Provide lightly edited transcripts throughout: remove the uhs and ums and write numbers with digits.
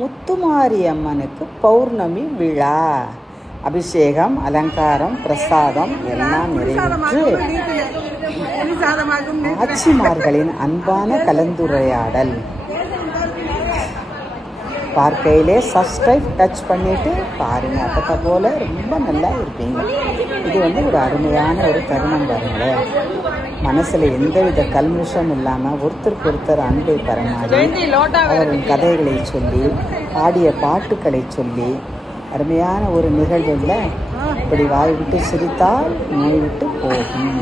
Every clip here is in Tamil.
முத்துமாரியம்மனுக்கு பௌர்ணமி விழா. அபிஷேகம், அலங்காரம், பிரசாதம் எல்லாம் நிறைவேற்று ஆட்சிமார்களின் அன்பான கலந்துரையாடல். பார்க்கையிலே சப்ஸ்கிரைப் டச் பண்ணிட்டு பாருங்க. அப்போ போல ரொம்ப நல்லா இருப்பீங்க. இது ஒரு அருமையான ஒரு தருணம் பாருங்களேன். மனசில் எந்தவித கல்முஷம் இல்லாமல் ஒருத்தருக்கு ஒருத்தர் அன்பை பரமாறி அவரின் கதைகளை சொல்லி பாடிய பாட்டுக்களை சொல்லி அருமையான ஒரு நிகழ்வில் இப்படி வாய் விட்டு சிரித்தால் நோய் விட்டு போகும்.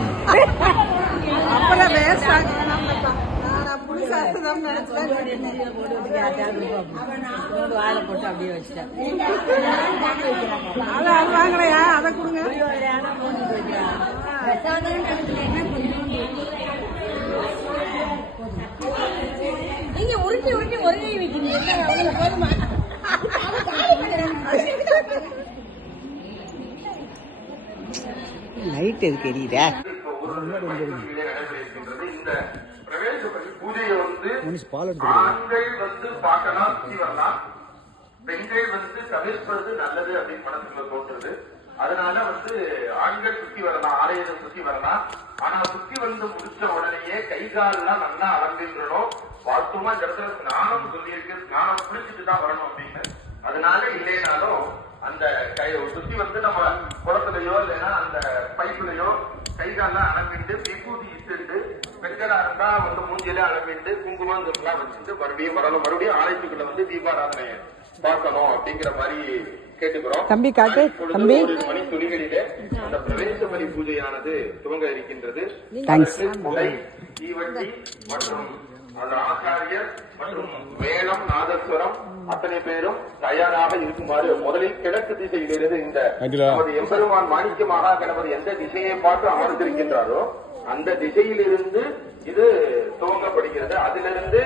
லைட் எதுக்கு எரியுதா? பெண்கள் தவிர்ப்பது நல்லது அப்படின்னு மனசுக்குள்ள தோன்றுறது. அதனால ஆண்கள் சுத்தி வரலாம், ஆலயத்தை சுத்தி வரலாம். ஆனா சுத்தி முடிச்ச உடனேயே கை காலெல்லாம் நல்லா அலம்பின்றணும். வாஸ்துமா இந்த இடத்துல ஸ்நானம் சொல்லியிருக்கு, ஸ்நானம் குளிச்சுட்டு தான் வரணும் அப்படின்னு. அதனால இல்லைனாலும் அந்த சுத்தி நம்ம குளத்துலயோ இல்லைன்னா அந்த பைப்புலையோ கை காலெல்லாம் அலம்பிட்டு விபூதி இட்டு, பெண்களா இருந்தா மூஞ்சில அலம்பிட்டு குங்குமம் எல்லாம் வச்சுட்டு மறுபடியும் வரணும். மறுபடியும் ஆலயத்துக்குள்ள தீபாராதனைய பார்க்கணும் அப்படிங்கிற மாதிரி கேட்டுக்கிறோம். தம்பி காட்டு தம்பி. மணி துணிகளிலே அந்த பிரவேச பலி பூஜையானது துவங்க இருக்கின்றது. புகை, தீவட்டி மற்றும் அந்த ஆச்சாரியர் மற்றும் மேளம், நாதஸ்வரம் அத்தனை பேரும் தயாராக இருக்குமாறு முதலில் கிழக்கு திசையிலிருந்து இந்த எம்பெருமான் மாணிக்க மகா கணபதி எந்த திசையை பார்த்து அமர்ந்திருக்கின்றாரோ அந்த திசையிலிருந்து இது துவங்கப்படுகிறது. அதிலிருந்து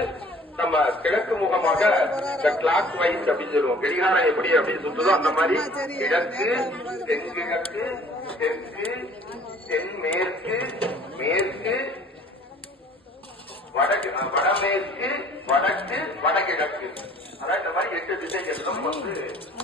நம்ம கிழக்கு முகமாக கிளாக் வைஸ் அப்படின்னு சொல்லுவோம். கடிகாரம் எப்படி அப்படின்னு சொல்றதோ அந்த மாதிரி கிழக்கு, தென்கிழக்கு, தெற்கு, தென்மேற்கு, மேற்கு, வடமேற்கு, வடக்கு, வடகிழக்கு, அதாவது இந்த மாதிரி 8 திசைகளிலும்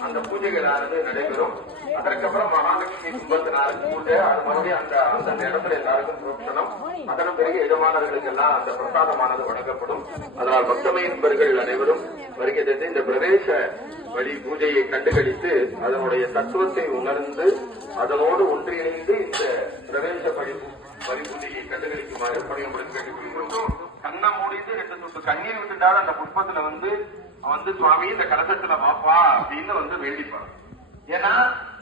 அந்த பூஜைகளானது நடைபெறும். அதற்கப்புறம் மகாலட்சுமி கும்பத்து நாளுக்கு பூஜை, அது மறுபடியும் அந்த இடத்துல எல்லாருக்கும் புரோட்சணம். அதன் பிறகு எஜமானர்களுக்கு எல்லாம் அந்த பிரசாதமானது வழங்கப்படும். அதனால் பக்தமையின்பர்கள் அனைவரும் வருகை தந்து இந்த பிரவேச வழி பூஜையை கண்டுகளித்து அதனுடைய தத்துவத்தை உணர்ந்து அதனோடு ஒன்றிணைந்து இந்த பிரவேச வழி பூஜையை கண்டுகளிக்குமாறு பணியப்படும் கேட்டுக்கொள்கிறோம். கண்ணை மூடிட்டு 2 சொட்டு கண்ணீர் விட்டுட்டாலும் அந்த புஷ்பத்துல சுவாமி இந்த கலசத்துல வாப்பா அப்படின்னு வேண்டிப்பாங்க. ஏன்னா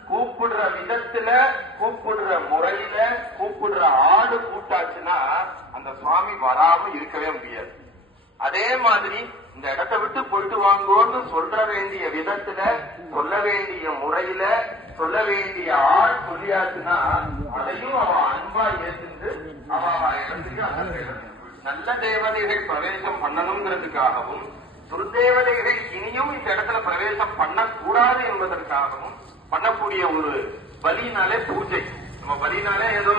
கூப்பிடுற விதத்துல, கூப்பிடுற முறையில, கூப்பிடுற ஆடு கூட்டாச்சுன்னா அந்த சுவாமி வராம இருக்கவே முடியாது. அதே மாதிரி இந்த இடத்தை விட்டு போயிட்டு வாங்கோன்னு சொல்ற வேண்டிய விதத்துல, சொல்ல வேண்டிய முறையில, சொல்ல வேண்டிய ஆள் சொல்லியாச்சுன்னா அதையும் அவ அன்பா ஏற்றுண்டு அவ இடத்துக்கு அந்த நல்ல தேவதைகள் பிரவேசம் பண்ணணுங்கிறதுக்காகவும் துர்தேவதைகள் இனியும் இந்த இடத்துல பிரவேசம் பண்ணக்கூடாது என்பதற்காகவும் பண்ணக்கூடிய ஒரு பலினாலே பூஜை. நம்ம பலினாலே ஏதோ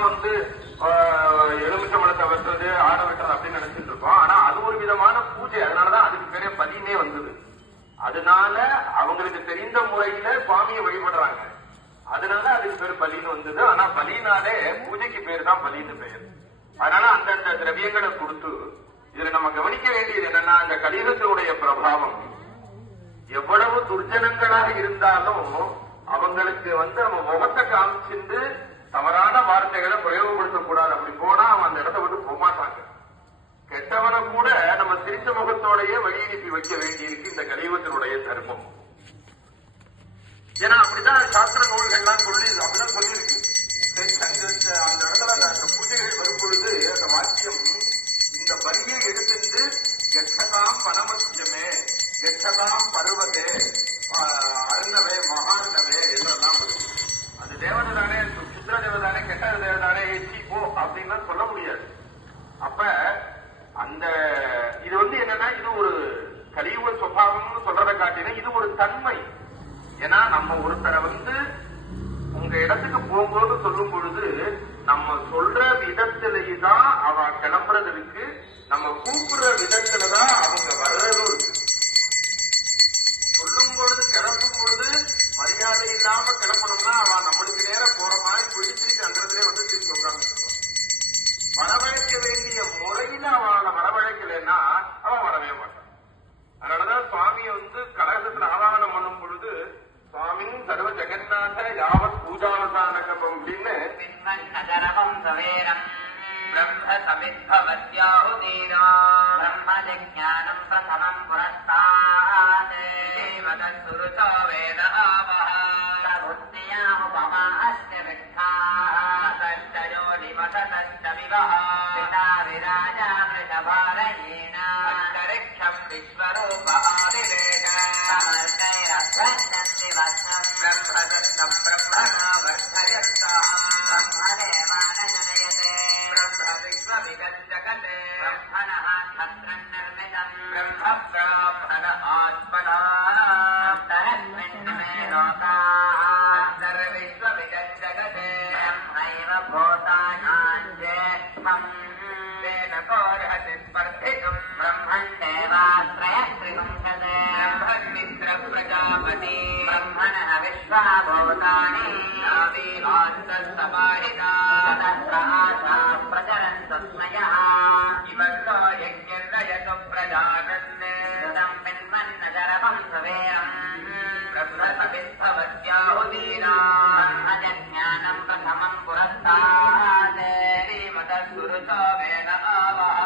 எலுமிச்சம்பழத்தை வெட்டுறது, ஆட வெட்டுறது அப்படின்னு நினைச்சிட்டு இருக்கோம். ஆனா அது ஒரு விதமான பூஜை. அதனாலதான் அதுக்கு பேரே பலினே வந்தது. அதனால அவங்களுக்கு தெரிந்த முறையில சுவாமியை வழிபடுறாங்க. அதனால அதுக்கு பேர் பலின்னு வந்தது. ஆனா பலினாலே பூஜைக்கு பேர் தான் பலின்னு பெயர். அதனால அந்தந்த திரவியங்களை கொடுத்து இதுல நம்ம கவனிக்க வேண்டியது என்னன்னா, இந்த கலியுகத்தினுடைய பிரபாவம் எவ்வளவு துர்ஜனங்களாக இருந்தாலும் அவங்களுக்கு நம்ம முகத்தை காமிச்சிருந்து தவறான வார்த்தைகளை பிரயோகப்படுத்தக்கூடாது. அப்படி போனா அவன் அந்த இடத்தை விட்டு போமாட்டாங்க. கெட்டவனை கூட நம்ம சிரிச்ச முகத்தோடையே வழி அனுப்பி வைக்க வேண்டியிருக்கு இந்த கலியுகத்தினுடைய தர்மம். ஏன்னா அப்படிதான் சாஸ்திர நூல்கள்லாம் அப்படிதான் சொல்லியிருக்கு. அந்த இடத்துல அந்த பூஜைகள் வரும் பொழுது அந்த வாக்கியம் இந்த பலியை எடுத்து கெட்டதாம் வனமத்தியமே, கெட்டதாம் பருவதே, அருணவே, மகாரணவே என்றெல்லாம் வரும். அது தேவதானே, சித்திர தேவதானே, கெட்ட தேவதானே, ஏச்சி போ அப்படின்லாம் சொல்ல முடியாது. அப்ப அந்த இது என்னன்னா, இது ஒரு கலியுக சுபாவம்னு சொல்றதை காட்டினா இது ஒரு தன்மை. ஏன்னா நம்ம ஒருத்தரை உங்க இடத்துக்கு போகும்போது சொல்லும் பொழுது நம்ம சொல்ற விதத்திலேதான் அவ கிளம்புறது இருக்கு, நம்ம கூப்பிடுற விதத்துலதான் அவங்க வர்றதும் இருக்கு. समिद्भवत्याहुतीना ब्रह्मजिज्ञानं प्रथमं पुरस्तात् देवतत्सुरुचो वेद आवः बुद्धिया उपमा अस्य विद्धाः तश्च योनिमतश्च विवः पिता विराजा वृषभारयेण अन्तरिक्षं विश्वरूप आदिवेश समर्कैरभ्यन्ति वत्सं ब्रह्मदत्तं ब्रह्मणा वर्धयन्तः ब्रह्मदेवान जनयते ब्रह्म विश्वविगञ्जकते ब्रह्मणः क्षत्रं निर्मितं ब्रह्म ब्राह्मण आत्मना तरस्मिन् लोकाः सर्वविश्वविगञ्जकते ब्रह्मैव भूतानाञ्जेष्ठम् तेन कोऽर्हति स्पर्धितुम् ब्रह्मण्डेवात्रयत्रिपुंसते ब्रह्मन्मित्र प्रजापति ब्रह्मणः विश्वा भूतानि नावीवान्तसमाहिता तत्र आशा प्रचरन्तु स्मयः इमन्तो यज्ञर्नयतु प्रजानन् सुतं पिन्वन्न चरमं सुवेरम् ब्रह्मसमिद्भवत्याहुतीना ब्रह्मजज्ञानं प्रथमं पुरस्तात् श्रीमदस्सुरुतो वेद आवः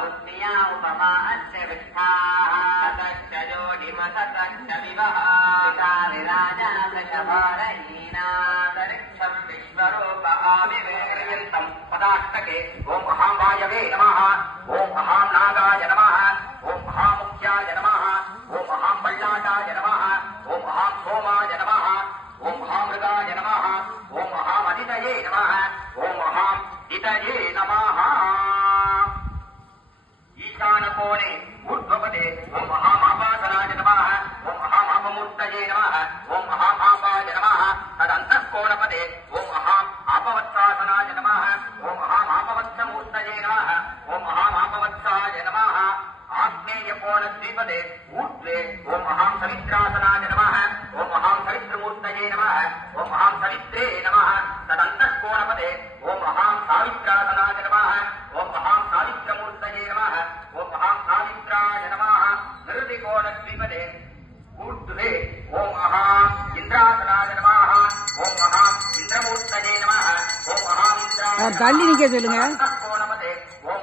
बुद्धिया उपमा अस्य विद्धाः तश्च योनिमतश्च विवः पिता विराजा वृषभारहीनान्तरिक्षं विश्वरूप आविवेशयन्तं पदाष्टके ॐ महावायवे नमः ॐ महानागाय नमः ॐ महामुख्याय नमः ॐ महाबल्लाटाय नमः ॐ महासोमाय नमः ॐ महामृगाय नमः ॐ महामदितये नमः ॐ महादितये नमः ईशानकोणे ऊर्ध्वपदे ॐ महामापासनाय नमः ॐ महामापमूर्तये नमः ॐ महामापाय नमः तदन्तःकोणपदे ॐ महामापवत्सासनाय नमः ॐ महामापवत्समूर्तये नमः ॐ महामापवत्साय नमः आग्नेयकोणद्विपदे ऊर्ध्वे ॐ महासवित्रासनाय नमः ॐ महासवित्रमूर्तये नमः ॐ महासवित्रे नमः तदन्तःकोणपदे ॐ महासावित्रासनाय नमः ॐ महासावित्रमूर्तये नमः ॐ महासावित्राय नमः हृदिकोणद्विपदे ऊर्ध्वे ॐ इंद्रासनाय नमः ॐ इंद्रमूर्तये नमः ॐ தள்ளி நிக்க சொல்லுங்க कोणपदे ॐ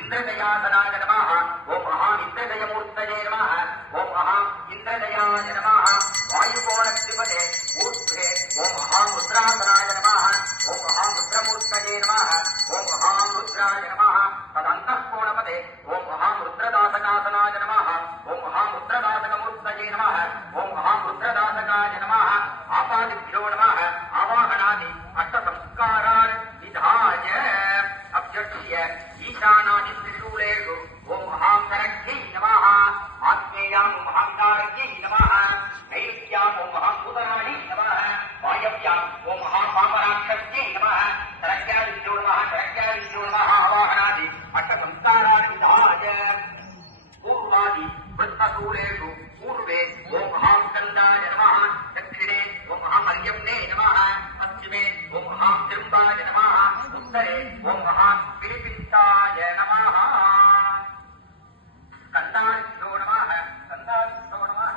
इंद्रदयासनाय नमः ॐ इंद्रदयमूर्तये नमः ॐ इंद्रदयाय नमः वायुकोणद्विपदे ऊर्ध्वे ॐ रुद्रासनाय नमः ॐ रुद्रमूर्तये नमः ॐ रुद्राय नमः तदन्तःकोणपदे ॐ रुद्रदासकासनाय नमः ॐ रुद्रदासकमूर्तये नमः ॐ रुद्रदासकाय नमः आपादिभ्यो नमः आवाहनादि अष्टसंस्कारान् विधाय अभ्यर्च्य ईशानादि त्रिशूलेषु ॐ महाकरज्ञै नमः आग्नेयां महाविदारज्ञै नमः नैऋत्यां ॐ महाभूतरायै नमः वायव्यां ॐ महापापराक्षस्यै नमः शरज्ञादिभ्यो नमः आवाहनादि अष्टसंस्कारान् विधाय पूर्वादि वृत्तशूलेषु पूर्वे ॐ महास्कन्दाय नमः दक्षिणे ॐ महामर्यम्ने नमः पश्चिमे ॐ महातिरुम्बाय नमः उत्तरे ॐ महाविलिपिन्ताय नमः स्कन्दादिभ्यो नमः स्कन्दादिभ्यो नमः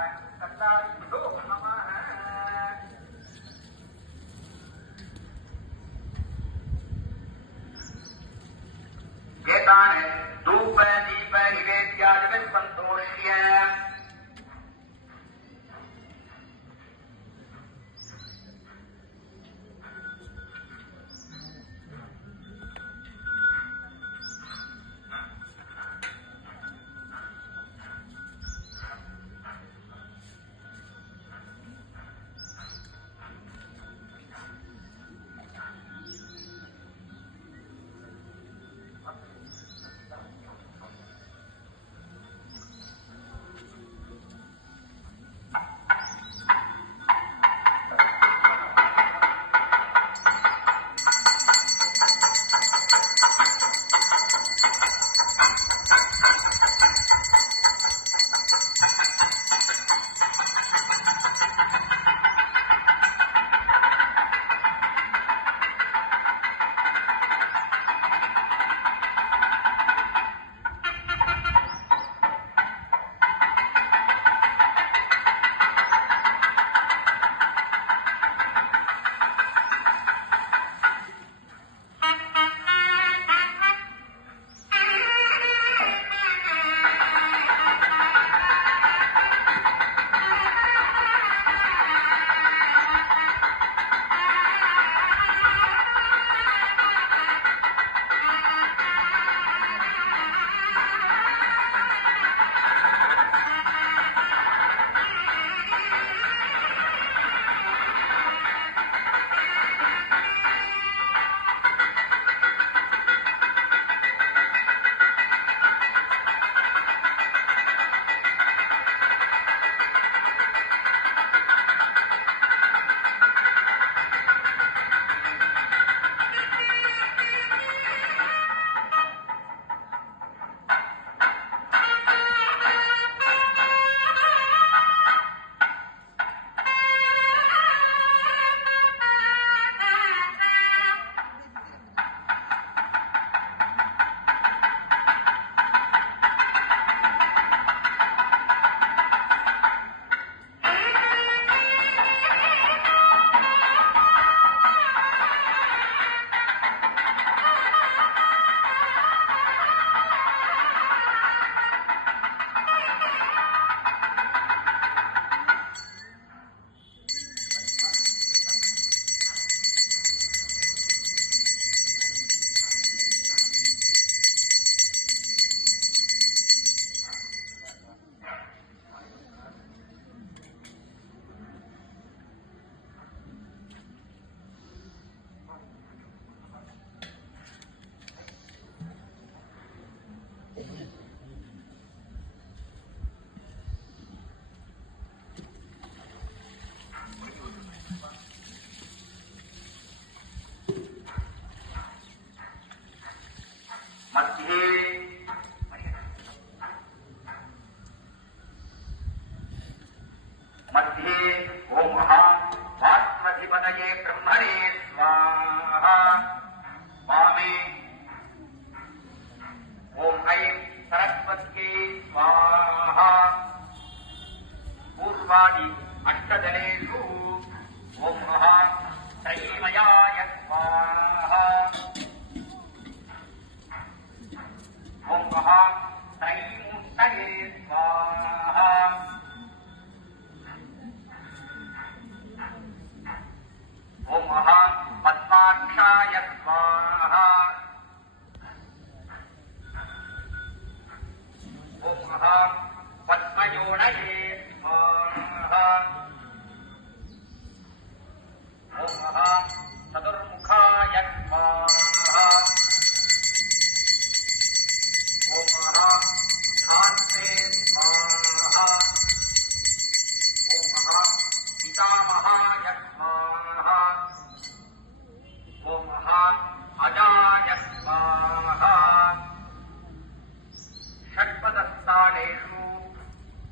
मध्ये ओम वास्वधिपतये ब्रह्मणे स्वाहा वामे ओम ऐं सरस्वत्यै स्वाहा पूर्वादि अष्टदलेषु ओम त्रयीमयाय स्वाहा ओम त्रयीमूर्तये स्वाहा ओम पद्माक्षाय स्वाहा ओम पद्मयोनये स्वाहा ओम चतुर्मुखाय स्वाहा ओम शान्ते स्वाहा ओम पितामहाय स्वाहा ओम अजाय स्वाहा षट्पदस्थानेषु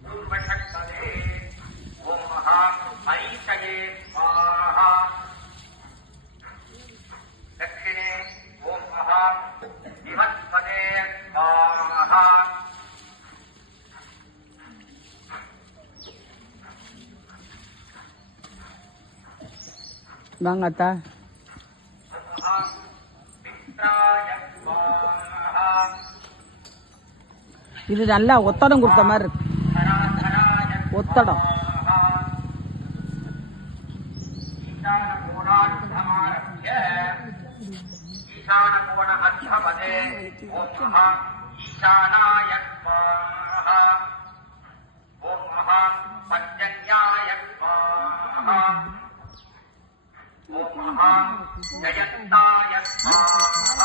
पूर्वषट्पदे ओम हरीशये स्वाहा दक्षिणे ओम विभत्पदे स्वाहा வாங்க அத்தா. मित्राय स्वाहा இது நல்லா ஒத்தடம் கொடுத்த மாதிரி இருக்கு. धराधराय ஒத்தடம். स्वाहा ईशानकोणार्थमारभ्य ईशानकोणमध्यपदे ओम ईशानाय स्वाहा ओम पर्जन्याय स्वाहा ओम जयन्ताय स्वाहा